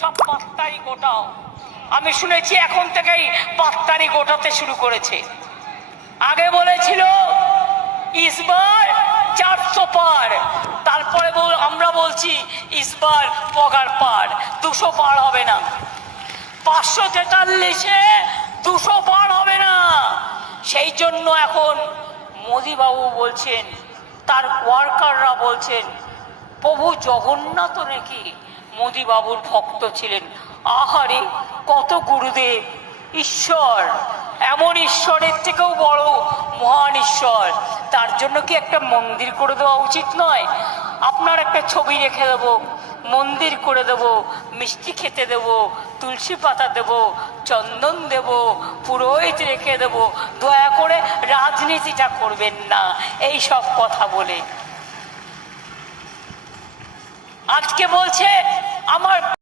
সব পাত্তারি গোটাও। আমি শুনেছি এখন থেকেই পাত্তারি গোটাতে শুরু করেছে। আগে বলেছিল ইসবার 400 পার, তারপরে আমরা বলছি ইসবার পগার পার, 200 পার হবে না। 543-এ 200 পার হবে না। সেই জন্য এখন মোদিবাবু বলছেন, তার ওয়ার্কাররা বলছেন, প্রভু জগন্নাথ নাকি মোদিবাবুর ভক্ত ছিলেন। আহারে, কত গুরুদেব! ঈশ্বর, এমন ঈশ্বরের থেকেও বড় মহান ঈশ্বর, তার জন্য কি একটা মন্দির করে দেওয়া উচিত নয়? আপনার একটা ছবি রেখে দেবো, মন্দির করে দেব, মিষ্টি খেতে দেব, তুলসী পাতা দেব, চন্দন দেব, পুরোহিত রেখে দেব। দয়া করে রাজনীতিটা করবেন না এই সব কথা বলে। আজকে বলছে আমার